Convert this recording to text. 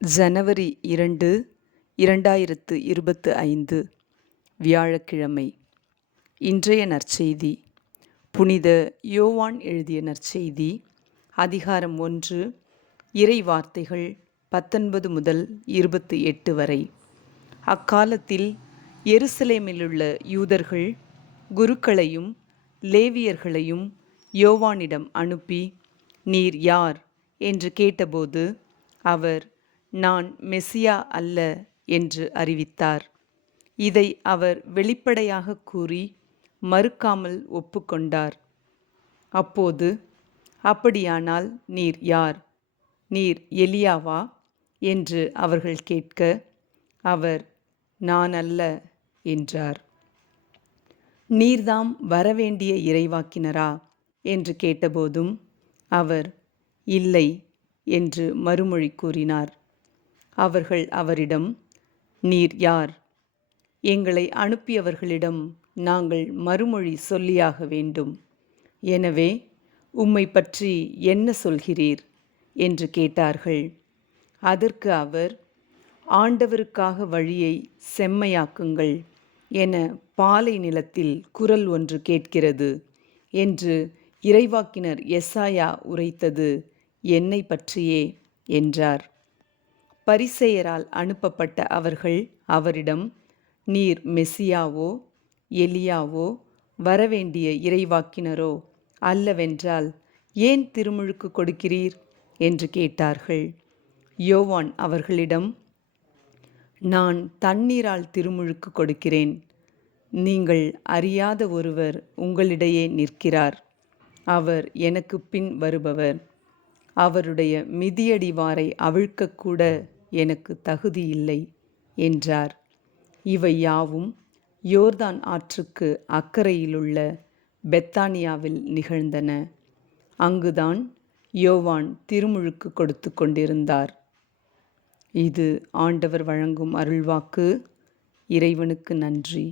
ஜனவரி 2, 2025 வியாழக்கிழமை. இன்றைய நற்செய்தி புனித யோவான் எழுதிய நற்செய்தி அதிகாரம் 1 இறை வார்த்தைகள் 19 முதல் 28 வரை. அக்காலத்தில் எருசலேமிலுள்ள யூதர்கள் குருக்களையும் லேவியர்களையும் யோவானிடம் அனுப்பி, நீர் யார் என்று கேட்டபோது அவர், நான் மெசியா அல்ல என்று அறிவித்தார். இதை அவர் வெளிப்படையாக கூறி மறுக்காமல் ஒப்புக்கொண்டார். அப்போது, அப்படியானால் நீர் யார்? நீர் எலியாவா என்று அவர்கள் கேட்க, அவர், நான் அல்ல என்றார். நீர்தாம் வரவேண்டிய இறைவாக்கினரா என்று கேட்டபோதும் அவர், இல்லை என்று மறுமொழி கூறினார். அவர்கள் அவரிடம், நீர் யார்? எங்களை அனுப்பியவர்களிடம் நாங்கள் மறுமொழி சொல்லியாக வேண்டும். எனவே உம்மை பற்றி என்ன சொல்கிறீர் என்று கேட்டார்கள். அதற்கு அவர், ஆண்டவருக்காக வழியை செம்மையாக்குங்கள் என பாலை நிலத்தில் குரல் ஒன்று கேட்கிறது என்று இறைவாக்கினர் எசாயா உரைத்தது என்னை பற்றியே என்றார். பரிசேயரால் அனுப்பப்பட்ட அவர்கள் அவரிடம், நீர் மெசியாவோ எலியாவோ வரவேண்டிய இறைவாக்கினரோ அல்லவென்றால் ஏன் திருமுழுக்கு கொடுக்கிறீர் என்று கேட்டார்கள். யோவான் அவர்களிடம், நான் தண்ணீரால் திருமுழுக்கு கொடுக்கிறேன். நீங்கள் அறியாத ஒருவர் உங்களிடையே நிற்கிறார். அவர் எனக்கு பின் வருபவர். அவருடைய மிதியடிவாரை அவிழ்க்கக்கூட எனக்கு தகுதியில்லை என்றார். இவை யாவும் யோர்தான் ஆற்றுக்கு அக்கறையிலுள்ள பெத்தானியாவில் நிகழ்ந்தன. அங்குதான் யோவான் திருமுழுக்கு கொடுத்து கொண்டிருந்தார். இது ஆண்டவர் வழங்கும் அருள்வாக்கு. இறைவனுக்கு நன்றி.